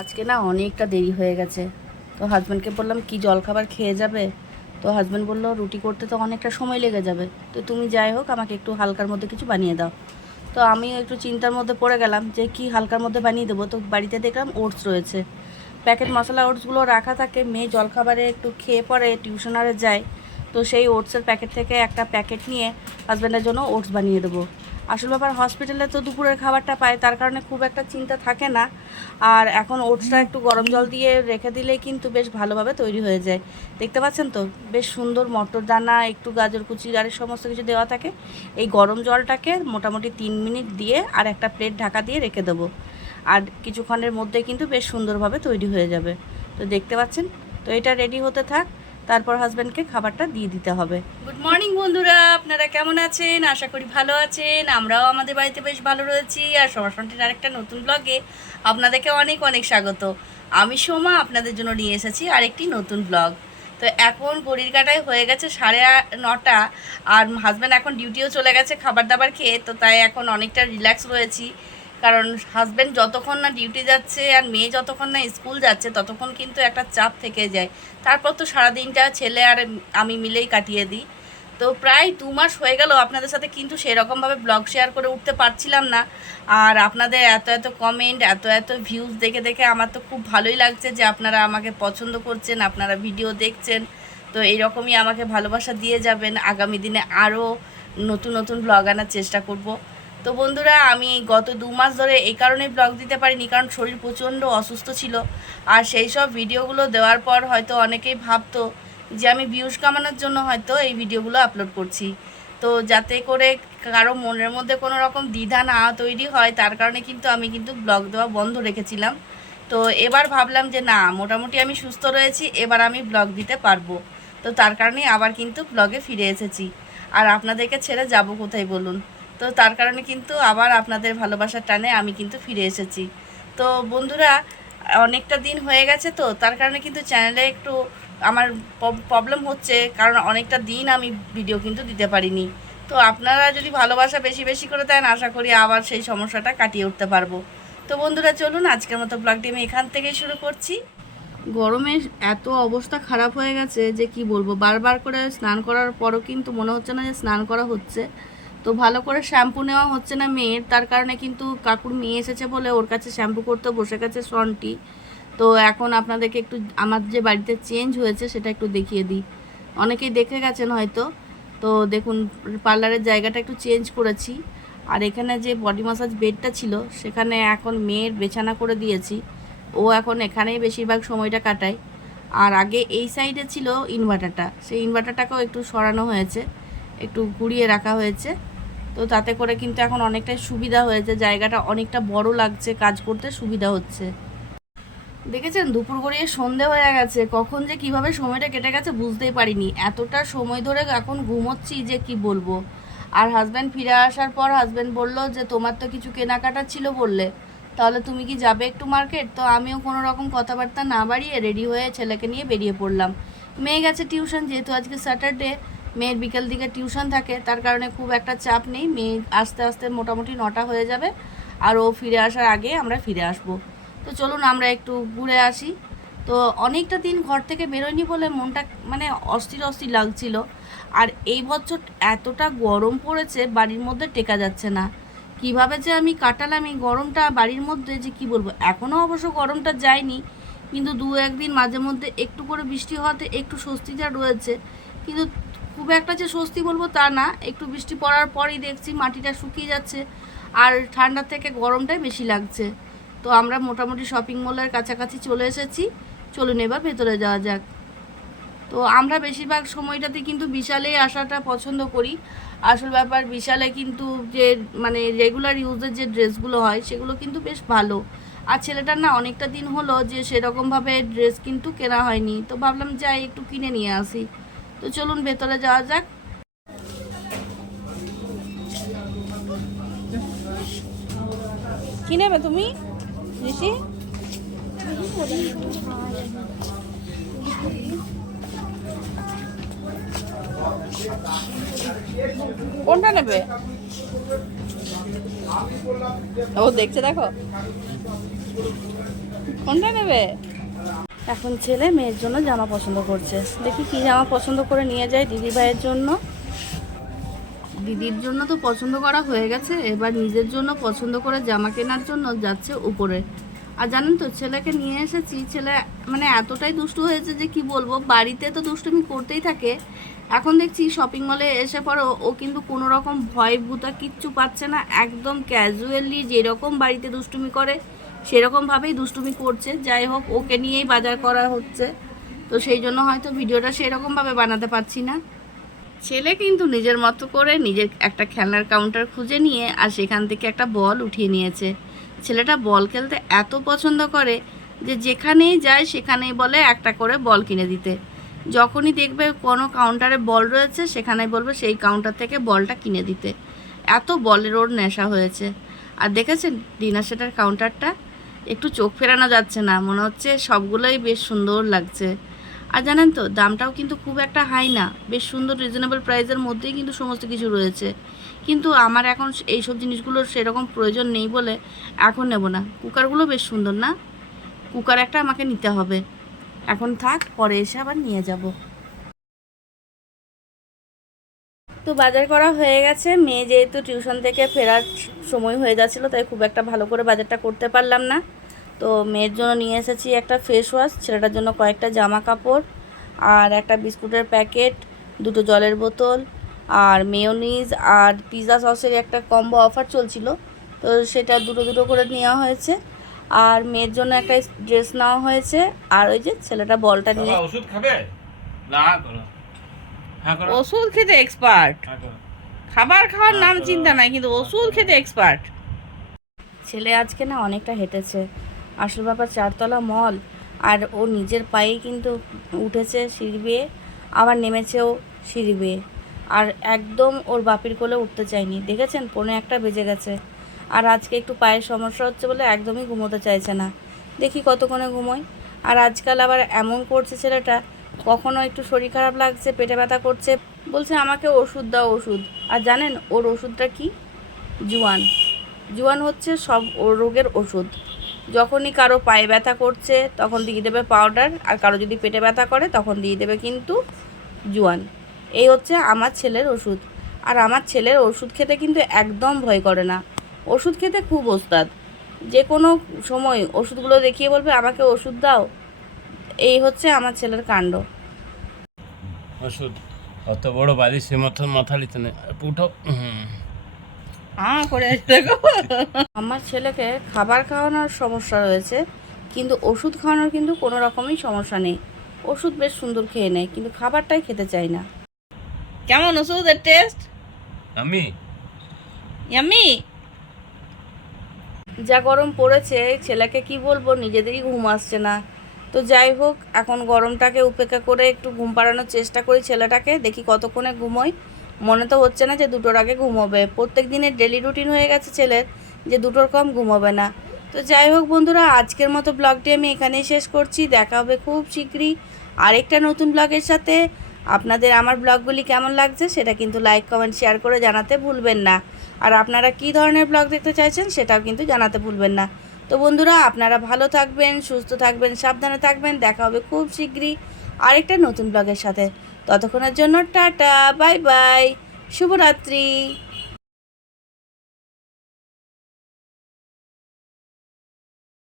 আজকে না অনেকটা দেরি হয়ে গেছে। তো হাজব্যান্ডকে বললাম, কি জলখাবার খেয়ে যাবে? তো হাজব্যান্ড বলল, রুটি করতে তো অনেকটা সময় লেগে যাবে। তো তুমি যাই হোক, আমাকে একটু হালকার মধ্যে কিছু বানিয়ে দাও। তো আমি একটু চিন্তার মধ্যে পড়ে গেলাম যে, কি হালকার মধ্যে বানিয়ে দেবো? তো বাড়িতে দেখলাম ওটস রয়েছে। প্যাকেট মশলা ওটসগুলো রাখা থাকে, মেয়ে জলখাবারে একটু খেয়ে পরে টিউশনারে যায়। তো সেই ওটসের প্যাকেট থেকে একটা প্যাকেট নিয়ে হাজব্যান্ডের জন্য ওটস বানিয়ে দেবো। আসল ব্যাপার হসপিটালে তো দুপুরের খাবারটা পায়, তার কারণে খুব একটা চিন্তা থাকে না। আর এখন ওটসটা একটু গরম জল দিয়ে রেখে দিলে কিন্তু বেশ ভালোভাবে তৈরি হয়ে যায়। দেখতে পাচ্ছেন তো? বেশ সুন্দর মটর দানা, একটু গাজর কুচি, আর সমস্ত কিছু দেওয়া থাকে। এই গরম জলটাকে মোটামুটি তিন মিনিট দিয়ে আর একটা প্লেট ঢাকা দিয়ে রেখে দেবো। আর কিছুক্ষণের মধ্যে কিন্তু বেশ সুন্দরভাবে তৈরি হয়ে যাবে। তো দেখতে পাচ্ছেন? তো এটা রেডি হতে থাক। তারপর হাজব্যান্ডকে খাবারটা দিয়ে দিতে হবে। গুড মর্নিং বন্ধুরা, আপনারা কেমন আছেন? আশা করি ভালো আছেন। আমরাও আমাদের বাড়িতে বেশ ভালো রয়েছি। আর সবার সন্টের আরেকটা নতুন ব্লগে আপনাদেরকে অনেক অনেক স্বাগত। আমি সোমা, আপনাদের জন্য নিয়ে এসেছি আরেকটি নতুন ব্লগ তো এখন ঘড়ির কাটায় হয়ে গেছে সাড়ে নটা, আর হাজব্যান্ড এখন ডিউটিও চলে গেছে খাবার দাবার খেয়ে, তো তাই এখন অনেকটা রিল্যাক্স রয়েছি। কারণ হাজব্যান্ড যতক্ষণ না ডিউটি যাচ্ছে আর মেয়ে যতক্ষণ না স্কুল যাচ্ছে, ততক্ষণ কিন্তু একটা চাপ থেকে যায়। তারপর তো সারাদিনটা ছেলে আর আমি মিলেই কাটিয়ে দিই। তো প্রায় দু মাস হয়ে গেল আপনাদের সাথে কিন্তু সেরকমভাবে ব্লগ শেয়ার করে উঠতে পারছিলাম না। আর আপনাদের এত এত কমেন্ট এত এত ভিউজ দেখে দেখে আমার তো খুব ভালোই লাগছে যে আপনারা আমাকে পছন্দ করছেন, আপনারা ভিডিও দেখছেন। তো এইরকমই আমাকে ভালোবাসা দিয়ে যাবেন। আগামী দিনে আরও নতুন নতুন ব্লগ আনার চেষ্টা করব। তো বন্ধুরা, আমি গত দু মাস ধরে এই কারণে ব্লগ দিতে পারিনি, কারণ শরীর প্রচণ্ড অসুস্থ ছিল। আর সেই সব ভিডিওগুলো দেওয়ার পর হয়তো অনেকেই ভাবতো যে আমি ভিউজ কামানোর জন্য হয়তো এই ভিডিওগুলো আপলোড করছি। তো যাতে করে কারও মনের মধ্যে কোনো রকম দ্বিধা না তৈরি হয়, তার কারণে কিন্তু আমি কিন্তু ব্লগ দেওয়া বন্ধ রেখেছিলাম। তো এবার ভাবলাম যে না, মোটামুটি আমি সুস্থ রয়েছি, এবার আমি ব্লগ দিতে পারব। তো তার কারণেই আবার কিন্তু ব্লগে ফিরে এসেছি। আর আপনাদেরকে ছেড়ে যাব কোথায় বলুন? তো তার কারণে কিন্তু আবার আপনাদের ভালোবাসার টানে আমি কিন্তু ফিরে এসেছি। তো বন্ধুরা, অনেকটা দিন হয়ে গেছে তো, তার কারণে কিন্তু চ্যানেলে একটু আমার প্রবলেম হচ্ছে, কারণ অনেকটা দিন আমি ভিডিও কিন্তু দিতে পারিনি। তো আপনারা যদি ভালোবাসা বেশি বেশি করে দেন, আশা করি আবার সেই সমস্যাটা কাটিয়ে উঠতে পারব। তো বন্ধুরা, চলুন আজকের মতো ব্লগটি আমি এখান থেকেই শুরু করছি। গরমে এত অবস্থা খারাপ হয়ে গেছে যে কি বলব, বারবার করে স্নান করার পরও কিন্তু মনে হচ্ছে না যে স্নান করা হচ্ছে। তো ভালো করে শ্যাম্পু নেওয়া হচ্ছে না মেয়ের, তার কারণে কিন্তু কাকুর মেয়ে এসেছে বলে ওর কাছে শ্যাম্পু করতে বসে গেছে সনটি। তো এখন আপনাদেরকে একটু আমার যে বাড়িতে চেঞ্জ হয়েছে সেটা একটু দেখিয়ে দিই। অনেকেই দেখে গেছেন হয়তো। তো দেখুন, পার্লারের জায়গাটা একটু চেঞ্জ করেছি। আর এখানে যে বডি মাসাজ বেডটা ছিল, সেখানে এখন মেয়ের বেছানা করে দিয়েছি। ও এখন এখানেই বেশিরভাগ সময়টা কাটায়। আর আগে এই সাইডে ছিল ইনভার্টারটা সেই ইনভার্টারটাকেও একটু সরানো হয়েছে। একটু ঘুরিয়ে রাখা হয়েছে। তো তাতে করে কিন্তু এখন অনেকটাই সুবিধা হয়েছে। জায়গাটা অনেকটা বড় লাগছে, কাজ করতে সুবিধা হচ্ছে। দেখেছেন? দুপুর গড়িয়ে সন্ধে হয়ে গেছে। কখন যে কীভাবে সময়টা কেটে গেছে বুঝতেই পারিনি। এতটা সময় ধরে এখন ঘুমোচ্ছি যে কি বলব? আর হাজব্যান্ড ফিরে আসার পর হাজব্যান্ড বলল যে, তোমার তো কিছু কেনাকাটা ছিল বললে। তাহলে তুমি কি যাবে একটু মার্কেট তো আমিও কোনো রকম কথাবার্তা না বাড়িয়ে রেডি হয়ে ছেলেকে নিয়ে বেরিয়ে পড়লাম। মেয়ে গেছে টিউশন যেহেতু আজকে স্যাটারডে মেয়ের বিকেল দিকে টিউশন থাকে, তার কারণে খুব একটা চাপ নেই। মেয়ে আস্তে আস্তে মোটামুটি নটা হয়ে যাবে আর ও ফিরে আসার আগে আমরা ফিরে আসব। তো চলুন আমরা একটু ঘুরে আসি। তো অনেকটা দিন ঘর থেকে বেরোয়নি বলে মনটা মানে অস্থির অস্থির লাগছিল। আর এই বছর এতটা গরম পড়েছে, বাড়ির মধ্যে টেকা যাচ্ছে না। কীভাবে যে আমি কাটালাম এই গরমটা, বাড়ির মধ্যে যে কি বলব এখনও অবশ্য গরমটা যায়নি। কিন্তু দু একদিন মাঝে মধ্যে একটু করে বৃষ্টি হওয়াতে একটু স্বস্তিটা রয়েছে। কিন্তু খুব একটা যে স্বস্তি বলব তা না। একটু বৃষ্টি পড়ার পরই দেখছি মাটিটা শুকিয়ে যাচ্ছে আর ঠান্ডার থেকে গরমটাই বেশি লাগছে। তো আমরা মোটামুটি শপিং মলের কাছাকাছি চলে এসেছি। চলুন এবার ভেতরে যাওয়া যাক। তো আমরা বেশিরভাগ সময়টাতে কিন্তু বিশালেই আসাটা পছন্দ করি। আসল ব্যাপার বিশালে কিন্তু যে মানে রেগুলার ইউজের যে ড্রেসগুলো হয়, সেগুলো কিন্তু বেশ ভালো। আর ছেলেটার না অনেকটা দিন হলো যে সেরকমভাবে ড্রেস কিন্তু কেনা হয়নি। তো ভাবলাম যাই, একটু কিনে নিয়ে আসি। তো চলুন ভেতরে যাওয়া যাক। কি নেবে তুমি কোনটা নেবে? ও, দেখছে, দেখো। কোনটা নেবে? এখন ছেলে মেয়ের জন্য জামা পছন্দ করছে। দেখি কি জামা পছন্দ করে নিয়ে যায় দিদি ভাইয়ের জন্য। দিদির জন্য তো পছন্দ করা হয়ে গেছে, এবার নিজের জন্য পছন্দ করে জামা কেনার জন্য যাচ্ছে উপরে। আর জানেন তো, ছেলেকে নিয়ে এসেছি, ছেলে মানে এতটাই দুষ্টু হয়েছে যে কি বলব, বাড়িতে তো দুষ্টুমি করতেই থাকে। এখন দেখছি শপিং মলে এসে পরও ও কিন্তু কোনো রকম ভয় ভূতা কিচ্ছু পাচ্ছে না, একদম ক্যাজুয়ালি যেরকম বাড়িতে দুষ্টুমি করে। সেরকমভাবেই দুষ্টুমি করছে। যাই হোক, ওকে নিয়েই বাজার করা হচ্ছে। তো সেই জন্য হয়তো ভিডিওটা সেরকমভাবে বানাতে পারছি না। ছেলে কিন্তু নিজের মতো করে নিজের একটা খেলনার কাউন্টার খুঁজে নিয়ে আর সেখান থেকে একটা বল উঠিয়ে নিয়েছে। ছেলেটা বল খেলতে এত পছন্দ করে যে যেখানেই যায় সেখানেই বলে একটা করে বল কিনে দিতে। যখনই দেখবে কোনো কাউন্টারে বল রয়েছে, সেখানেই বলবে সেই কাউন্টার থেকে বলটা কিনে দিতে। এত বলের ওর নেশা হয়েছে। আর দেখেছেন ডিনার সেটার কাউন্টারটা একটু চোখ ফেরানো যাচ্ছে না, মনে হচ্ছে সবগুলোই বেশ সুন্দর লাগছে। আর জানেন তো, দামটাও কিন্তু খুব একটা হাই না, বেশ সুন্দর রিজনেবল প্রাইসের মধ্যেই কিন্তু সমস্ত কিছু রয়েছে। কিন্তু আমার এখন এইসব জিনিসগুলোর সেরকম প্রয়োজন নেই বলে এখন নেব না। কুকারগুলো বেশ সুন্দর না? কুকার একটা আমাকে নিতে হবে। এখন থাক, পরে এসে আবার নিয়ে যাব। তো বাজার করা হয়ে গেছে মেয়ে যেহেতু টিউশন থেকে ফেরার সময় হয়ে যাচ্ছিল তাই খুব একটা ভালো করে বাজারটা করতে পারলাম না। তো মেয়ের জন্য নিয়ে এসেছি একটা ফেস ওয়াশ ছেলেটার জন্য কয়েকটা জামা কাপড় আর একটা বিস্কুটের প্যাকেট দুটো জলের বোতল আর মেয়োনিজ আর পিৎজা সসের একটা কম্বো অফার চলছিল। তো সেটা দুটো দুটো করে নেওয়া হয়েছে আর মেয়ের জন্য একটা ড্রেস নেওয়া হয়েছে আর ওই যে ছেলেটা বলটা নিয়ে ওষুধ খাবে? না ওষুধ খেতে এক্সপার্ট হ্যাঁ খাবার খাওয়ার নাম চিন্তা নাই কিন্তু ওষুধ খেতে এক্সপার্ট ছেলে আজকে না অনেকটা হেঁটেছে। আসল ব্যাপার চারতলা মল আর ও নিজের পায়েই কিন্তু উঠেছে সিঁড়ি বেয়ে আবার নেমেছেও সিঁড়ি বেয়ে। আর একদম ওর বাপির কোলে উঠতে চায়নি। দেখেছেন? পৌনে একটা বেজে গেছে। আর আজকে একটু পায়ের সমস্যা হচ্ছে বলে একদমই ঘুমোতে চাইছে না। দেখি কতক্ষণে ঘুমোয়। আর আজকাল আবার এমন করছে ছেলেটা কখনো একটু শরীর খারাপ লাগছে, পেটে ব্যথা করছে, বলছে আমাকে ওষুধ দাও ওষুধ। আর জানেন ওর ওষুধটা কি? জুয়ান। জুয়ান হচ্ছে সব রোগের ওষুধ। যখনই কারও পায়ে ব্যথা করছে, তখন দিয়ে দেবে পাউডার আর কারও যদি পেটে ব্যথা করে, তখন দিয়ে দেবে কিন্তু জুয়ান। এই হচ্ছে আমার ছেলের ওষুধ। আর আমার ছেলের ওষুধ খেতে কিন্তু একদম ভয় করে না। ওষুধ খেতে খুব ওস্তাদ। যে কোনো সময় ওষুধগুলো দেখিয়ে বলবে, আমাকে ওষুধ দাও। এই হচ্ছে আমার ছেলের কাণ্ড। ওষুধ অত বড় বালিশের মতো মাথা লিতে নেই। উঠো। হ্যাঁ করে দেখো। আমার ছেলেকে খাবার খাওয়ানোর সমস্যা রয়েছে কিন্তু ওষুধ খাওয়ানোর কিন্তু কোনো রকমই সমস্যা নেই। ওষুধ বেশ সুন্দর খেয়ে নেয় কিন্তু খাবারটাই খেতে চায় না। কেমন ওষুধের টেস্ট? আমি? ইয়ামি? যা গরম পড়েছে ছেলেকে কি বলব নিজেদেরই ঘুম আসছে না। তো যাই হোক, এখন গরমটাকে উপেক্ষা করে একটু ঘুম পাড়ানোর চেষ্টা করি ছেলেটাকে, দেখি কতক্ষণে ঘুমোই। মনে তো হচ্ছে না যে দুটোর আগে ঘুমোবে। প্রত্যেক দিনের ডেলি রুটিন হয়ে গেছে ছেলের যে দুটোর কম ঘুমোবে না। তো যাই হোক বন্ধুরা, আজকের মতো ব্লগটি আমি এখানেই শেষ করছি। দেখা হবে খুব শীঘ্রই আরেকটা নতুন ব্লগের সাথে। আপনাদের আমার ব্লগগুলি কেমন লাগছে সেটা কিন্তু লাইক কমেন্ট শেয়ার করে জানাতে ভুলবেন না। আর আপনারা কী ধরনের ব্লগ দেখতে চাইছেন সেটাও কিন্তু জানাতে ভুলবেন না। তো বন্ধুরা, আপনারা ভালো থাকবেন, সুস্থ থাকবেন, সাবধানে থাকবেন। দেখা হবে খুব শীঘ্রই আরেকটা নতুন ব্লগের সাথে। ততক্ষণের জন্য টাটা, বাই বাই, শুভরাত্রি।